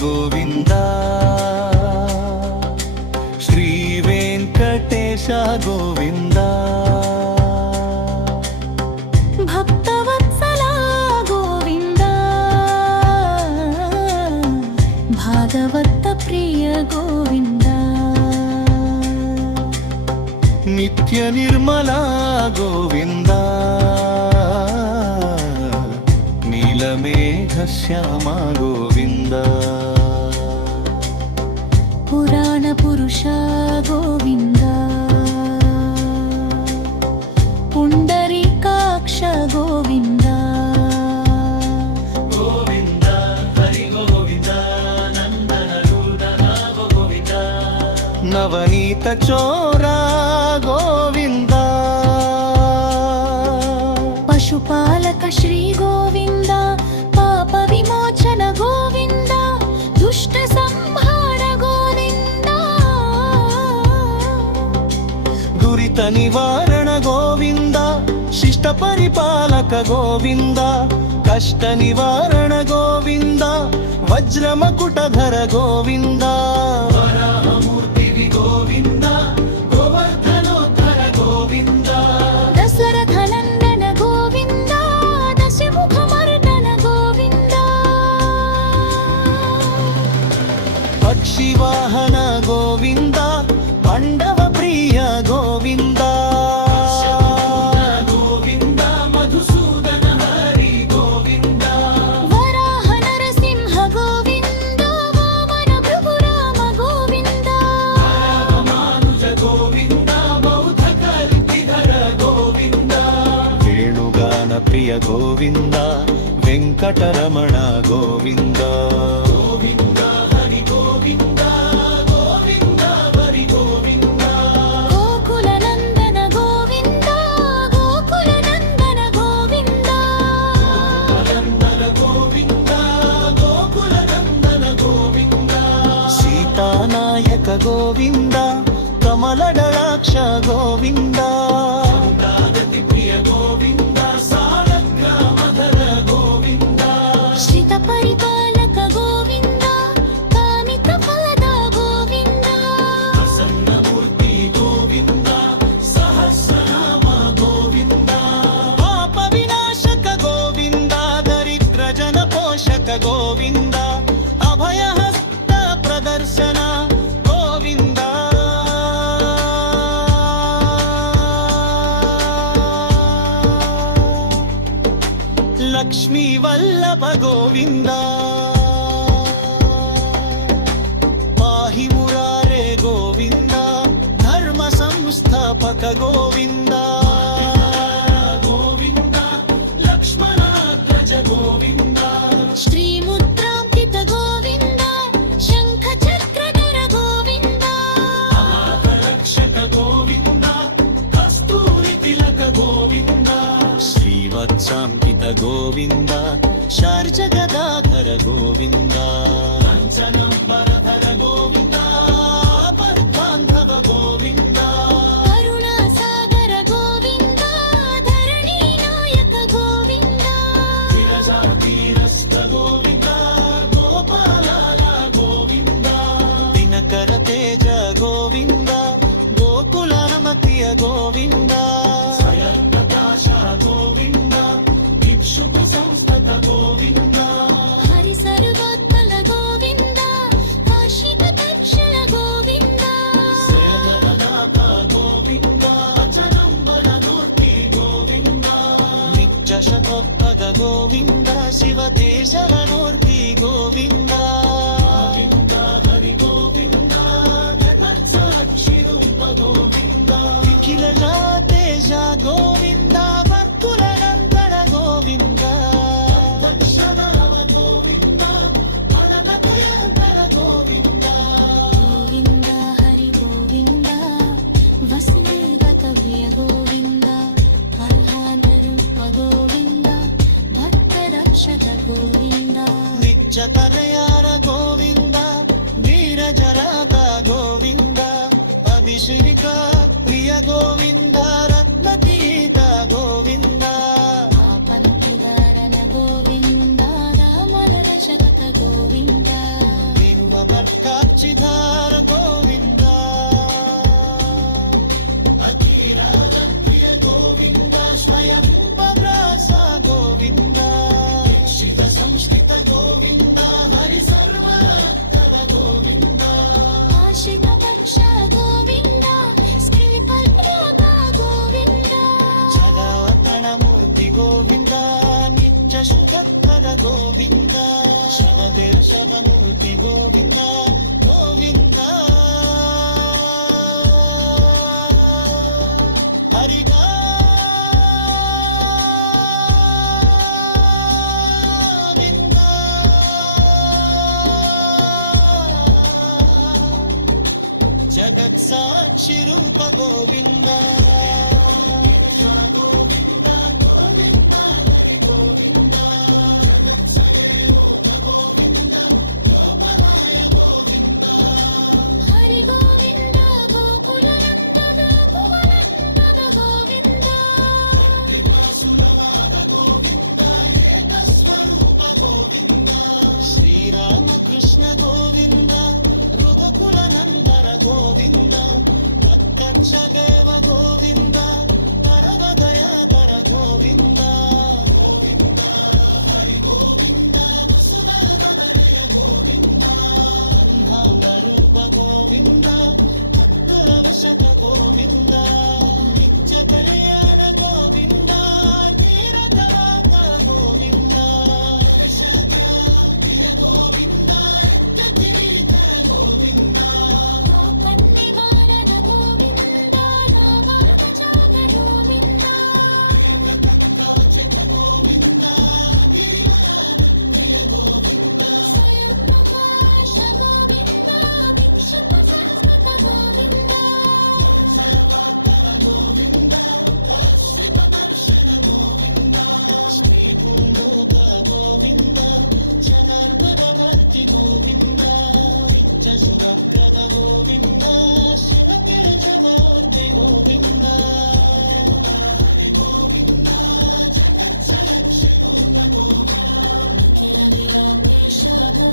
గోవింద శ్రీ వెంకటేశ గోవింద భక్తవత్సల గోవింద భాగవత ప్రియ గోవింద నిత్య నిర్మల గోవింద నీలమేఘ శ్యామ గోవింద పురాణ పురుష గోవింద పుండరీకాక్ష గోవింద గోవింద హరి గోవింద నందన గోవింద నవనీత చోరా గోవింద పశుపాలక శ్రీ గోవింద పాప విమోచన గోవింద దుష్ట సంహార గోవింద దురిత నివారణ గోవింద శిష్ట పరిపాలక గోవింద కష్ట నివారణ గోవింద వజ్రమకుటధర గోవింద వరాహమూర్తివి గోవింద గోవర్ధనోద్ధర గోవింద దశరథ నందన గోవింద దశముఖ మర్దన గోవింద పక్షి వాహన గోవింద పాండవ ప్రియ గోవింద గోవింద మధుసూదన హరి గోవింద వరాహ నరసింహ గోవింద వామన భృగురామ గోవింద మానుజ గోవింద బౌద్ధ కల్కిధర గోవింద వేణుగాన ప్రియ గోవింద వెంకటరమణ గోవింద గోవింద హరి గోవింద గోవింద హరి గోవింద గోకుల నందన గోవింద గోకుల నందన గోవింద నందన గోవింద గోకుల నందన గోవింద సీతానాయక గోవింద కమలదళాక్ష గోవింద ప్రియ గోవింద సాలగ్రామధర గోవింద శ్రిత పరిపాలక గోవింద కామిత ఫలద గోవింద ప్రసన్నమూర్తి గోవింద సహస్రనామ గోవింద పాప వినాశక గోవింద దరిద్ర జన పోషక గోవింద అభయహస్త ప్రదర్శన గోవింద లక్ష్మీ వల్లభ గోవింద పాహి మురారే గోవింద ధర్మ సంస్థాపక గోవింద గోవింద లక్ష్మణాగ్రజ గోవింద శ్రీముద్రాంకిత గోవింద శంఖ చక్రధర గోవింద రక్షక గోవింద కస్తూరి తిలక గోవింద శ్రీవత్సాంకిత గోవింద శార్జ గదాధర గోవింద కంచనంబరధర గోవింద పద్మాంధవ గోవింద కరుణా సాగర గోవింద ధరణీ నాయక గోవింద విరజాతీరస్క గోవింద గోపాలాల గోవింద దినకర తేజ గోవింద గోకులరమతియ గోవింద ప్రకాశ గోవింద ఇక్షుకు సంస్థత గోవింద హరి సర్వోత్పల గోవింద ಗೋವಿಂದ ರತ್ನತೀತ ಗೋವಿಂದ ಆಪನ್ನತಿದಾರನ ಗೋವಿಂದ ರಾಮನ ರಕ್ಷಕ ಗೋವಿಂದ ಇರುವ ಬರ್ಕಾಚಿದಾರ ಗೋವಿಂದ ಅತಿರಾವತ್ರಿಯ ಗೋವಿಂದ ಸ್ವಯಂ ಭ್ರಾಸ ಗೋವಿಂದ ಶಿವ ಸಂಸ್ಕೃತ ಗೋವಿಂದ ಹರಿ ಸರ್ವರತ್ತರ ಗೋವಿಂದ ಆಶಿತ ಪಕ್ಷ ಗೋವಿಂದ ಶ್ರೀಪದ್ಮನಾಭ ಗೋವಿಂದ ಸದಾವತನ ಮೂರ್ತಿ ಗೋವಿಂದ ನಿತ್ಯ ಸುಖದ ಗೋವಿಂದ ಶವದೇಶದ ಮೂರ್ತಿ ಗೋವಿಂದ ಗೋವಿಂದ ಹರಿಗ ಜಗತ್ ಸಾಕ್ಷಿ ರೂಪ ಗೋವಿಂದ